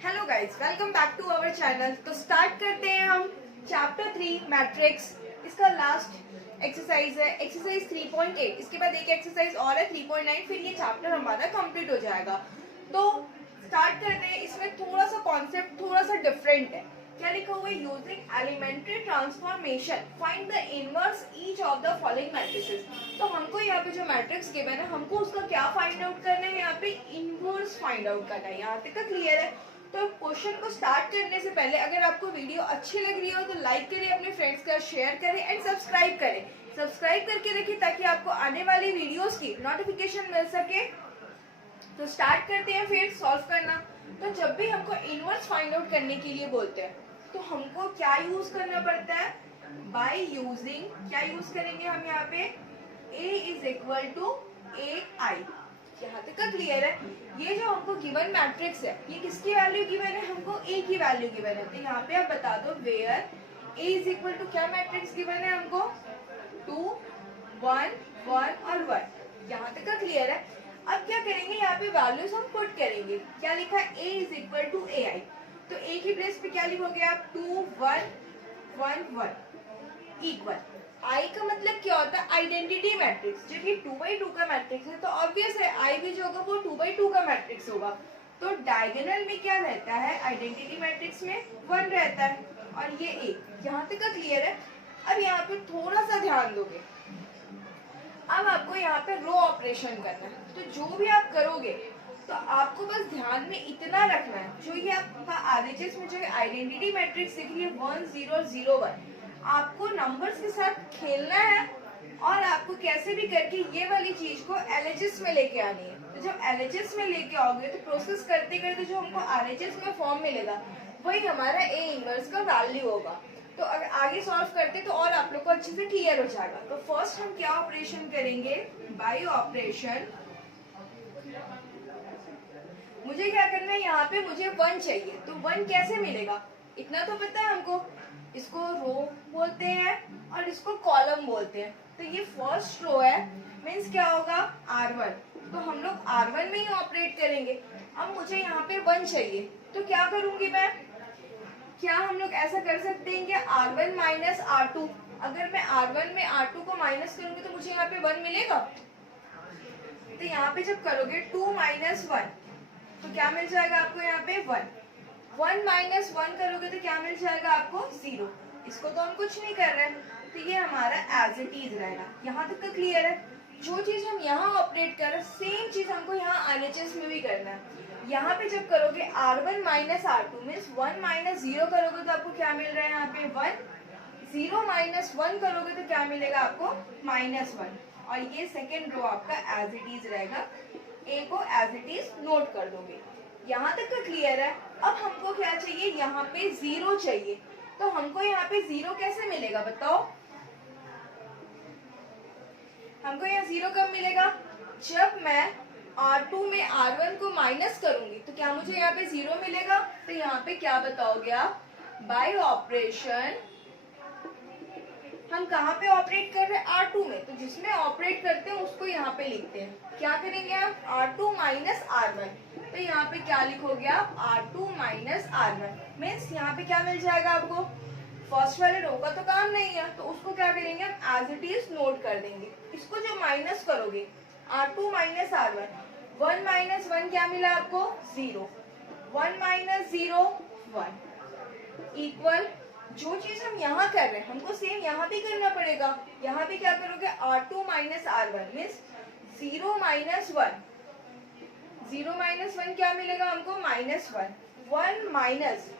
Hello guys, welcome back to our channel. तो start करते हैं हम चैप्टर 3 मैट्रिक्स। इसका लास्ट एक्सरसाइज है एक्सरसाइज 3.8। इसके बाद एक एक्सरसाइज और है 3.9, फिर ये चैप्टर हमारा कंप्लीट हो जाएगा। तो स्टार्ट करते हैं। इसमें थोड़ा सा कॉन्सेप्ट थोड़ा सा डिफरेंट है। क्या लिखा हुआ है? Using elementary transformation find the inverse each of the following matrices. तो हमको यहाँ पे जो मैट्रिक्स गिवन है, हमको उसका क्या फाइंड आउट करना है? यहाँ पे इनवर्स फाइंड आउट करना है। यहाँ तक क्लियर है? तो क्वेश्चन को स्टार्ट करने से पहले अगर आपको वीडियो अच्छी लग रही हो तो लाइक करें, अपने फ्रेंड्स का शेयर करें एंड सब्सक्राइब करें। सब्सक्राइब करके रखिए ताकि आपको आने वाली वीडियोस की नोटिफिकेशन मिल सके। तो स्टार्ट करते हैं फिर सॉल्व करना। तो जब भी हमको इनवर्स फाइंड आउट करने के लिए बोलते हैं तो हमको क्या यूज करना पड़ता है? बाय यूजिंग, क्या यूज करेंगे हम यहाँ पे? a इज इक्वल टू ए आई। यहाँ तक का क्लियर है? ये जो हमको गिवन मैट्रिक्स है, ये किसकी वैल्यू गिवन है? हमको a की वैल्यू गिवन है। तो यहाँ पे आप बता दो where a is equal to क्या मैट्रिक्स गिवन है हमको? 2 1 1 और 1। यहाँ तक का क्लियर है? अब क्या करेंगे? यहाँ पे वैल्यूज हम पुट करेंगे। क्या लिखा है? a इज इक्वल टू ए आई। तो a की प्लेस पे क्या लिखोगे आप? 2 1 1 1 इक्वल आई का मतलब क्या होता है? Identity matrix. जब ये 2x2 का मैट्रिक्स है तो ऑब्वियस है आई भी जो होगा वो 2x2 का मैट्रिक्स होगा। तो डायगोनल में क्या रहता है? आइडेंटिटी मैट्रिक्स में 1 रहता है और ये a। यहाँ तक का क्लियर है? अब यहाँ पे थोड़ा सा ध्यान दोगे। अब आपको यहाँ पे रो ऑपरेशन करना है। तो जो भी आप करोगे तो आपको बस ध्यान में इतना रखना है, जो ये आपका आरएचएस में जो आइडेंटिटी मैट्रिक्स दिख रही है 1 0 0 1, आपको नंबर्स के साथ खेलना है और आपको कैसे भी करके ये वाली चीज को एलएचएस में लेके आनी है। तो जब एलएचएस में लेके आओगे तो प्रोसेस करते करते जो हमको आरएचएस में फॉर्म मिलेगा वही हमारा ए इनवर्स का वैल्यू होगा। तो अगर आगे सॉल्व करते तो और आप लोग को अच्छे से क्लियर हो जाएगा। तो फर्स्ट हम क्या ऑपरेशन करेंगे? Bye operation. मुझे क्या करना है? यहाँ पे मुझे 1 चाहिए। तो 1 कैसे मिलेगा? इतना तो पता है हमको। इसको रो बोलते हैं और इसको कॉलम बोलते हैं। तो ये फर्स्ट रो है, मीन्स क्या होगा? R1। तो हम लोग R1 में ही ऑपरेट करेंगे। अब मुझे यहाँ पे 1 चाहिए तो क्या करूंगी मैं? क्या हम लोग ऐसा कर सकते हैं कि R1 माइनस R2, अगर मैं R1 में R2 को माइनस करूंगी तो मुझे यहाँ पे 1 मिलेगा। तो यहाँ पे जब करोगे 2 माइनस 1 तो क्या मिल जाएगा आपको? यहाँ पे 1। 1 माइनस 1 करोगे तो क्या मिल जाएगा आपको? 0। इसको तो हम कुछ नहीं कर रहे हैं, तो ये हमारा एज इट इज रहेगा। यहाँ तक तो क्लियर है? जो चीज हम यहाँ ऑपरेट कर रहे हैं सेम चीज हमको यहाँ आरएचएस में भी करना है। यहाँ पे जब करोगे R1 minus R2 means 1 minus 0 करोगे तो आपको क्या मिल रहा है? यहाँ पे 1। 0 माइनस 1 करोगे तो क्या मिलेगा आपको? माइनस 1। और ये सेकेंड रो आपका एज इट इज रहेगा। ए को एज इट इज नोट कर दोगे। यहाँ तक का क्लियर है? अब हमको क्या चाहिए? यहाँ पे 0 चाहिए। तो हमको यहाँ पे 0 कैसे मिलेगा बताओ? हमको यहाँ 0 कब मिलेगा? जब मैं R2 में R1 को माइनस करूंगी तो क्या मुझे यहाँ पे 0 मिलेगा? तो यहाँ पे क्या बताओगे आप? बाय ऑपरेशन हम कहाँ पे ऑपरेट कर रहे हैं? R2 में। तो जिसमें ऑपरेट करते हैं उसको यहाँ पे लिखते हैं। क्या करेंगे आप? R2 minus R1। तो यहाँ पे क्या लिखोगे आप? R2 माइनस R1 मीन्स यहाँ पे क्या मिल जाएगा आपको? फर्स्ट वाले रो का तो काम नहीं है तो उसको क्या करेंगे? हम एज इट इज नोट कर देंगे। इसको जो माइनस करोगे R2 माइनस R1, 1 माइनस 1 क्या मिला आपको? 0। 1 माइनस 0 1 इक्वल जो चीज हम यहाँ कर रहे हैं हमको सेम यहाँ भी करना पड़ेगा। यहाँ भी क्या करोगे? R2 minus R1 means 0 minus 1। 0 minus 1 क्या मिलेगा हमको? माइनस 1। 1 माइनस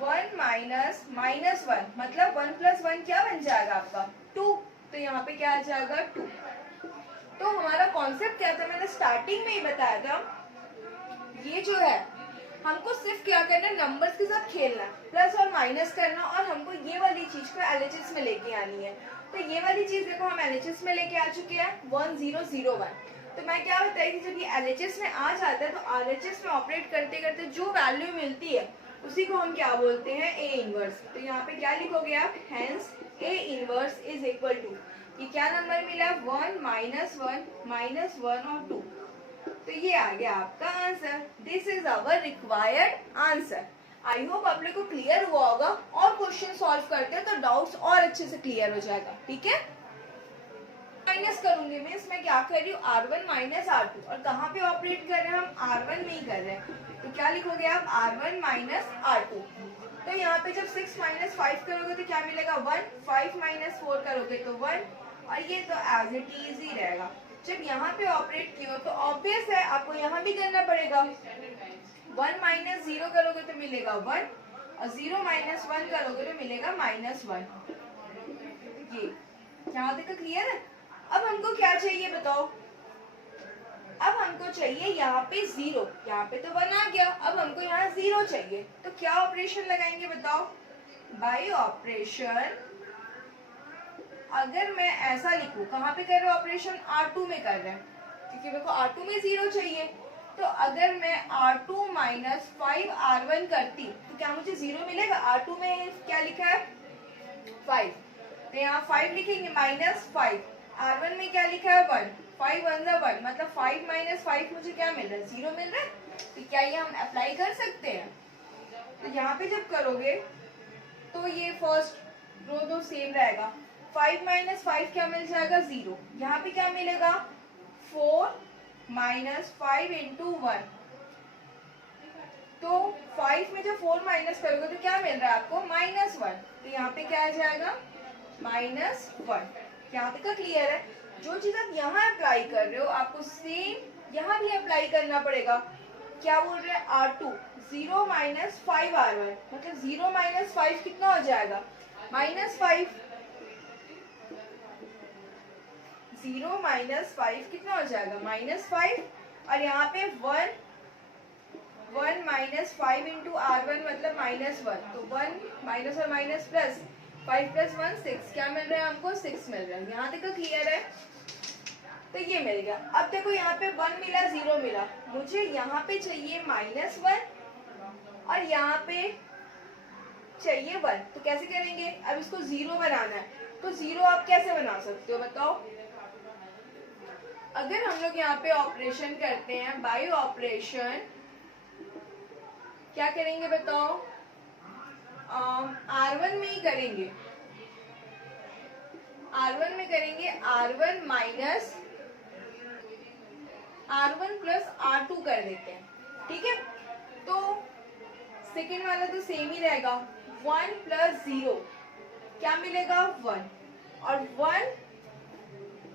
1 माइनस माइनस 1 मतलब 1 प्लस 1 क्या बन जाएगा आपका? 2। तो यहाँ पे क्या आ जाएगा? 2। तो हमारा कॉन्सेप्ट क्या था? मैंने स्टार्टिंग में ही बताया था। ये जो है हमको सिर्फ क्या करना है? नंबर्स के साथ खेलना, प्लस और माइनस करना, और हमको ये वाली चीज को एलएचएस में लेके आनी है। तो ये वाली चीज देखो हम एलएचएस में लेके आ चुके हैं 1 0 0 1। तो मैं क्या बताई कि जब ये एलएचएस में आ जाता है तो आरएचएस में ऑपरेट करते करते जो वैल्यू मिलती है उसी को हम क्या बोलते हैं? A inverse. तो यहाँ पे क्या लिखोगे आप? Hence A inverse is equal to, ये क्या नंबर मिला? 1 माइनस 1 माइनस 1 और 2। तो ये आ गया आपका answer. This is our required answer. I hope आप लोग को क्लियर हुआ होगा, और क्वेश्चन सॉल्व करते हैं तो डाउट्स और अच्छे से क्लियर हो जाएगा। ठीक है, माइनस करूंगी मीन्स मैं क्या कर रही हूँ, R1 माइनस R2, और कहाँ पे ऑपरेट कर रहे हैं हम, R1 में ही कर रहे हैं। तो क्या लिखोगे आप, R1 माइनस R2। तो यहाँ पे जब 6 माइनस 5 करोगे तो क्या मिलेगा 1, 5 माइनस 4 करोगे तो 1, और ये तो एज इट इज ही रहेगा। जब यहाँ पे ऑपरेट किया तो ऑब्वियस है आपको यहाँ भी करना पड़ेगा। 1 माइनस 0 करोगे तो मिलेगा 1, और 0 माइनस 1 करोगे तो मिलेगा -1। ये यहाँ तक क्लियर है। अब हमको क्या चाहिए बताओ, अब हमको चाहिए यहाँ पे 0, यहाँ पे तो 1 आ गया, अब हमको यहाँ 0 चाहिए। तो क्या ऑपरेशन लगाएंगे बताओ, बाय ऑपरेशन। अगर मैं ऐसा लिखूं, कहाँ पे कर रहे हो ऑपरेशन, R2 में कर रहे हैं, क्योंकि मेरे को R2 में 0 चाहिए। तो अगर मैं R2 माइनस 5R1 करती तो क्या मुझे 0 मिलेगा। R2 में क्या लिखा है 5, तो यहाँ 5 लिखेंगे -5। R1 में क्या लिखा है 1, 5 1 1, मतलब 5 माइनस 5 मुझे क्या मिल रहा है, 0 मिल रहा है। तो क्या ये हम अप्लाई कर सकते हैं। तो यहाँ पे जब करोगे तो ये फर्स्ट रो तो सेम रहेगा, 5 माइनस 5 क्या मिल जाएगा 0। यहाँ पे क्या मिलेगा 4 माइनस 5 इंटू 1। तो 5 में जब 4 माइनस करोगे तो क्या मिल रहा है आपको -1। तो यहाँ पे क्या आ जाएगा -1। यहाँ तक का क्लियर है। जो चीज आप यहाँ अप्लाई कर रहे हो आपको सेम यहाँ भी अप्लाई करना पड़ेगा। क्या बोल रहे हैं R2, 0 माइनस 5R1, मतलब 0 माइनस 5 कितना हो जाएगा -5। 0 माइनस 5 कितना हो जाएगा -5, और यहाँ पे 1 माइनस 5 इंटू R1 मतलब -1। तो 1 माइनस और माइनस प्लस, 5 प्लस 1 6, क्या मिल रहा है हमको 6 मिल रहा है। यहाँ तक क्लियर है। तो ये मिल गया। अब देखो यहाँ पे 1 मिला 0 मिला, मुझे यहाँ पे चाहिए -1 और यहाँ पे चाहिए 1। तो कैसे करेंगे, अब इसको 0 बनाना है। तो 0 आप कैसे बना सकते हो बताओ। अगर हम लोग यहाँ पे ऑपरेशन करते हैं बाय ऑपरेशन, क्या करेंगे बताओ, R1 में ही करेंगे, R1 में करेंगे R1 minus R1 plus R2 कर देते हैं। ठीक है, तो सेकेंड वाला तो सेम ही रहेगा, 1 प्लस 0 क्या मिलेगा 1, और 1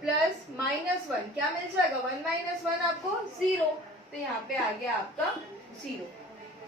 प्लस -1 क्या मिल जाएगा, 1 माइनस 1 आपको 0। तो यहाँ पे आ गया आपका 0।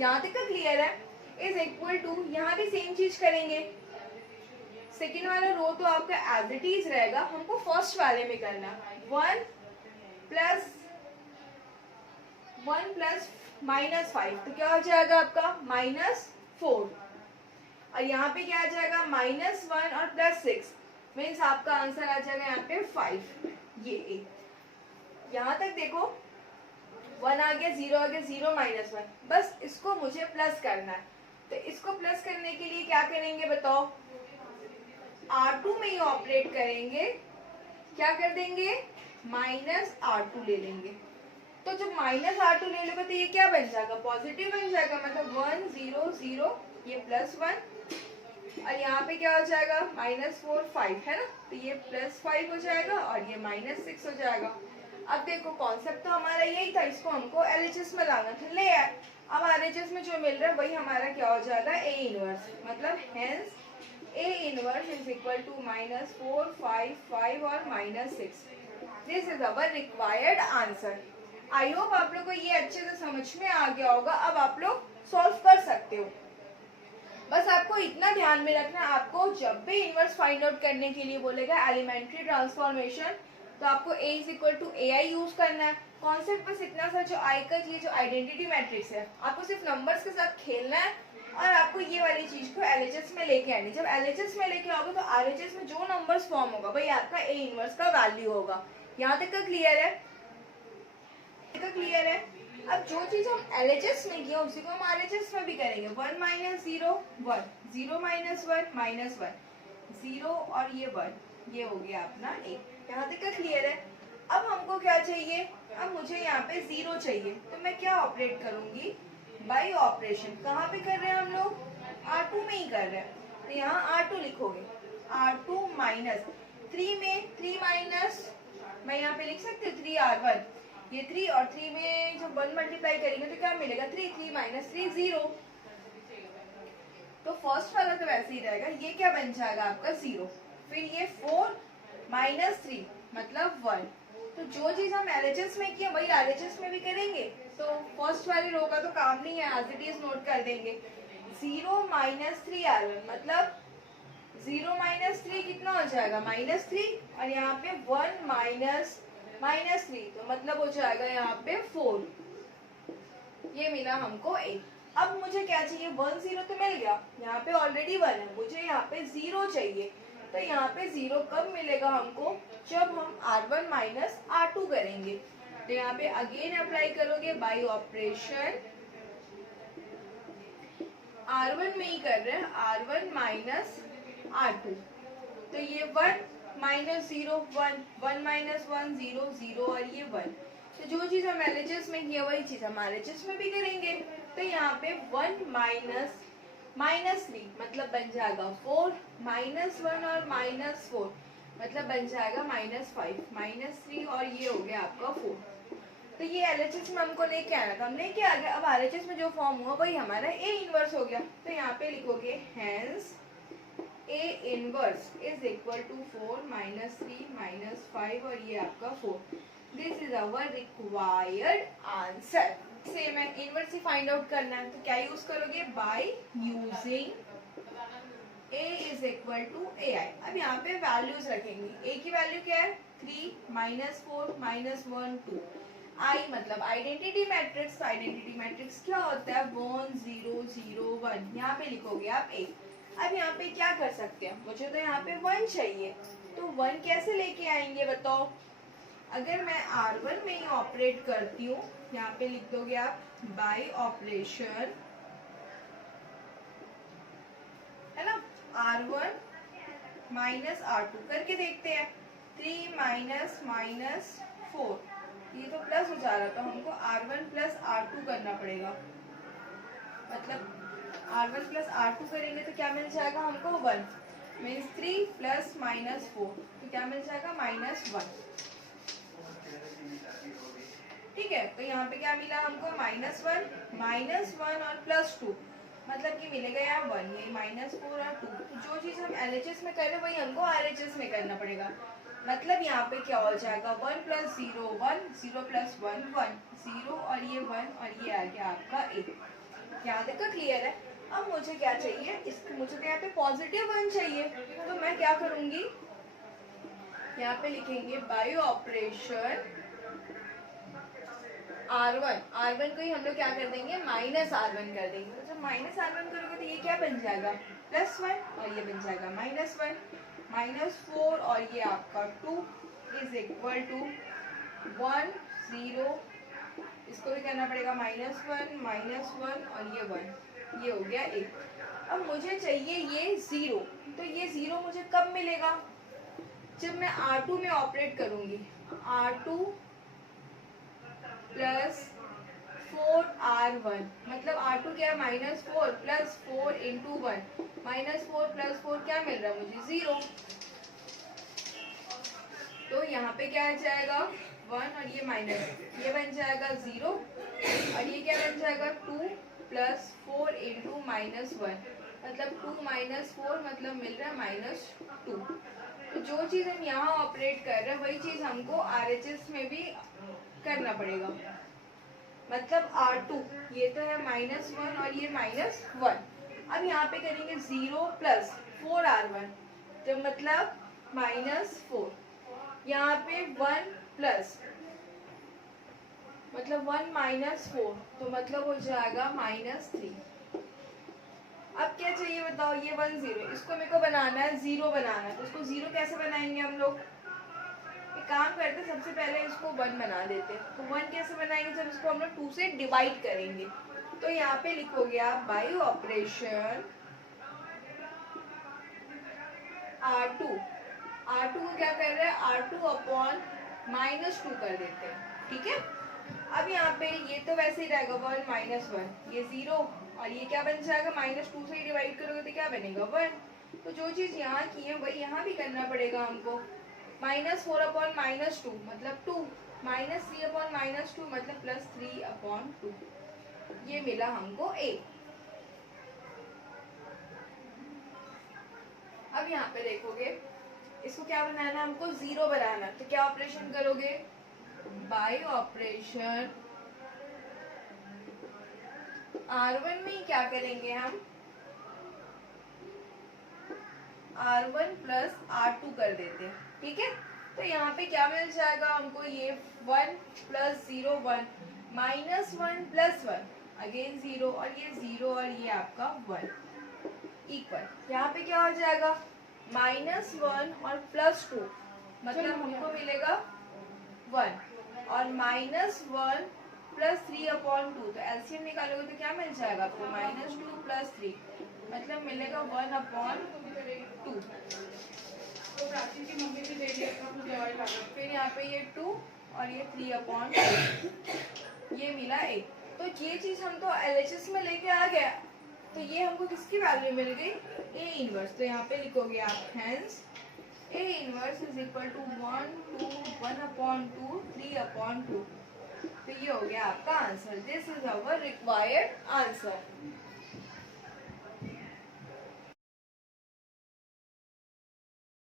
यहाँ तक का क्लियर है। इज इक्वल टू, यहाँ भी सेम चीज करेंगे। सेकेंड वाला रो तो आपका एज इट इज रहेगा, हमको फर्स्ट वाले में करना 1 प्लस -5, तो क्या हो जाएगा आपका -4, और यहाँ पे क्या आ जाएगा -1 और +6, मीन्स आपका आंसर आ जाएगा यहाँ पे 5। ये एक यहाँ तक देखो, 1 आ गया, 0 आ गया, 0 -1, बस इसको मुझे प्लस करना है। तो इसको प्लस करने के लिए क्या करेंगे बताओ, R2 में ही ऑपरेट करेंगे, क्या कर देंगे -R2 ले लेंगे। तो जब -R2 ले लोगे तो ये क्या बन जाएगा, पॉजिटिव बन जाएगा, मतलब 1 0 0, ये +1, और यहाँ पे क्या हो जाएगा -4 5 है ना, तो ये +5 हो जाएगा और ये -6 हो जाएगा। अब देखो कॉन्सेप्ट तो हमारा यही था, इसको हमको LHS में लाना था, ले आए। अब RHS में जो मिल रहा है वही हमारा क्या हो जाएगा A इनवर्स, मतलब hence A inverse is equal to -4 5 5 और -6। This is our required answer. I hope आप लोग को ये अच्छे से समझ में आ गया होगा। अब आप लोग सॉल्व कर सकते हो। बस आपको इतना ध्यान में रखना, आपको जब भी इनवर्स फाइंड आउट करने के लिए बोलेगा एलिमेंट्री ट्रांसफॉर्मेशन, तो आपको A is equal to AI use करना है। कॉन्सेप्ट बस इतना सा, जो आई का ये जो आइडेंटिटी मैट्रिक्स है, आपको सिर्फ नंबर्स के साथ खेलना है और आपको ये वाली चीज को LHS में लेके आनी। जब LHS में लेके आओगे तो RHS में जो नंबर्स फॉर्म होगा वही आपका A इनवर्स का वैल्यू होगा। यहाँ तक का क्लियर है, क्लियर है। अब जो चीज हम LHS में किया उसी को हम RHS में भी करेंगे। 1 माइनस 0 1, 0 माइनस 1 -1, 0 और ये 1, ये हो गया अपना 1। यहाँ तक का क्लियर है। अब हमको क्या चाहिए, अब मुझे यहाँ पे 0 चाहिए, तो मैं क्या ऑपरेट करूंगी, बाई ऑपरेशन। कहाँ पे कर रहे हैं हम लोग, R2 में ही कर रहे हैं, तो यहाँ R2 लिखोगे, R2 माइनस 3 में 3 माइनस, मैं यहाँ पे लिख सकती हूँ 3R1, ये 3 और 3 में जब 1 मल्टीप्लाई करेंगे तो क्या मिलेगा, 3, 3 माइनस 3 0। तो फर्स्ट वाला तो वैसे ही रहेगा, ये क्या बन जाएगा आपका 0। फिर ये 4 माइनस 3 मतलब 1। तो जो चीज हम LHS में किए वही RHS में भी करेंगे, तो फर्स्ट वाले रो का तो काम नहीं है, एज इट इज नोट कर देंगे। 0 माइनस 3R1 मतलब 0 माइनस 3 कितना हो जाएगा, माइनस 3, और यहाँ पे 1 माइनस माइनस 3 तो मतलब हो जाएगा यहाँ पे 4। ये मिला हमको 8। अब मुझे क्या चाहिए, 1 0 तो मिल गया, यहाँ पे ऑलरेडी 1 है, मुझे यहाँ पे 0 चाहिए। तो यहाँ पे 0 कब मिलेगा हमको, जब हम R1 माइनस R2 करेंगे। तो यहाँ पे अगेन अप्लाई करोगे बाई ऑपरेशन, R1 में ही कर रहे हैं, R1 माइनस R2, तो ये 1 माइनस 0 1, 1 माइनस 1 0 0 और ये 1। तो जो चीज हम LHS में किया वही चीज हम RHS में भी करेंगे। तो यहाँ पे 1 माइनस माइनस 3 मतलब बन जाएगा 4, माइनस 1 और माइनस 4 मतलब बन जाएगा माइनस 5, माइनस 3 और ये हो गया आपका 4। तो ये LHS में हमको लेके आना था, हम लेके आ गए। अब RHS में जो फॉर्म हुआ वही हमारा A इनवर्स हो गया। तो यहाँ पे लिखोगे hence A inverse is equal to 4 minus 3 minus 5 और ये आपका 4। This is our required answer. Same है, इनवर्स ही फाइंड आउट करना है, तो क्या यूज करोगे, by using A is equal to AI। अब यहाँ पे वैल्यूज रखेंगे, A की वैल्यू क्या है, 3 माइनस 4 माइनस 1 2। I मतलब आइडेंटिटी मैट्रिक्स, तो आइडेंटिटी मैट्रिक्स क्या होता है, 1 0 0 1। यहाँ पे लिखोगे आप A। अब यहाँ पे क्या कर सकते हैं, मुझे तो यहाँ पे 1 चाहिए, तो 1 कैसे लेके आएंगे बताओ। अगर मैं R1 में ही ऑपरेट करती हूँ, यहाँ पे लिख दोगे आप बाय ऑपरेशन, है ना, R1 माइनस R2 करके देखते हैं। 3 माइनस माइनस 4, ये तो प्लस हो जा रहा था, हमको R1 प्लस R2 करना पड़ेगा। मतलब R1 प्लस R2 करेंगे तो क्या मिल जाएगा हमको, 1 मीन्स 3 प्लस माइनस 4 तो क्या मिल जाएगा, माइनस 1। ठीक है, तो यहाँ पे क्या मिला हमको, माइनस 1 और प्लस 2 मतलब कि मिलेगा यहाँ 1, ये माइनस 4 और 2। तो जो चीज हम LHS में कर रहे हैं वही हमको RHS में करना पड़ेगा। मतलब यहाँ पे क्या हो जाएगा, 1 प्लस 0 1, 0 प्लस 1 1, 0 और ये 1 और ये आ गया आपका 1। यहाँ तक का क्लियर है। अब मुझे क्या चाहिए, इसको मुझे तो यहाँ पे पॉजिटिव 1 चाहिए, तो मैं क्या करूंगी, यहाँ पे लिखेंगे बाय ऑपरेशन R1 को ही हम लोग क्या कर देंगे, माइनस R1 कर देंगे। तो जब माइनस R1 करोगे तो ये क्या बन जाएगा, प्लस 1 और ये बन जाएगा माइनस 1, माइनस 4 और ये आपका 2 इज इक्वल टू 1 0, इसको भी करना पड़ेगा माइनस 1 और ये 1, ये हो गया 1। अब मुझे चाहिए ये 0, तो ये 0 मुझे कब मिलेगा, जब मैं R2 में ऑपरेट करूंगी। R2 प्लस 4R1 मतलब R2 क्या है, minus 4 plus 4 into 1, minus 4 plus 4 क्या मिल रहा है मुझे, 0। तो यहाँ पे क्या आ जाएगा, 1 और ये माइनस, ये बन जाएगा 0 और ये क्या बन जाएगा, 2 प्लस 4 इंटू माइनस 1 मतलब 2 माइनस 4 मतलब मिल रहा है माइनस 2। तो जो चीज हम यहाँ ऑपरेट कर रहे हैं वही चीज हमको RHS में भी करना पड़ेगा। मतलब R2 ये तो है माइनस 1 और ये माइनस 1। अब यहाँ पे करेंगे 0 प्लस 4R1 तो मतलब माइनस 4, यहाँ पे 1 प्लस मतलब 1 माइनस 4 तो मतलब हो जाएगा माइनस 3। अब क्या चाहिए बताओ, ये 1 0, इसको मेरे को बनाना है 0 बनाना है, तो इसको 0 कैसे बनाएंगे हम लोग, एक काम करते सबसे पहले इसको 1 बना देते। तो 1 कैसे बनाएंगे, जब इसको हम लोग 2 से डिवाइड करेंगे। तो यहाँ पे लिखोगे आप बाय ऑपरेशन R2 को क्या कर रहे हैं, R2 अपॉन -2 कर देते हैं, ठीक है। अब यहाँ पे ये तो वैसे ही रहेगा 1 -1, ये 0, और ये क्या बन जाएगा, -2 से ही डिवाइड करोगे तो क्या बनेगा 1। तो जो चीज़ यहाँ की है वही यहाँ भी करना पड़ेगा हमको। -4/-2 मतलब 2, -3/-2 मतलब +3/2, ये मिला हमको a। अब यहाँ पे देखोगे इसको क्या बनाना है, हमको 0 बनाना, तो क्या ऑपरेशन करोगे, बाय ऑपरेशन R1 में क्या करेंगे हम, R1 प्लस R2 कर देते हैं, ठीक है। तो यहाँ पे क्या मिल जाएगा हमको, ये 1 + 0 1, -1 + 1 अगेन 0, और ये 0 और ये आपका 1 इक्वल, यहाँ पे क्या हो जाएगा -1 और +2 मतलब हमको मिलेगा 1, और -1 + 3/2, तो एलसीएम निकालोगे तो क्या मिल जाएगा आपको, -2 + 3 मतलब मिलेगा 1/2। तो प्राची की मम्मी भी दे दिया, फिर यहाँ पे ये 2 और ये 3/2, ये मिला 1। तो ये चीज हम तो एलएचएस में लेके आ गया, तो ये हमको किसकी वैल्यू मिल गई, ए इनवर्स। तो यहाँ पे लिखोगे आप hence A inverse is equal to 1 2 1/2 3/2। तो ये हो गया आपका answer, this is our required answer.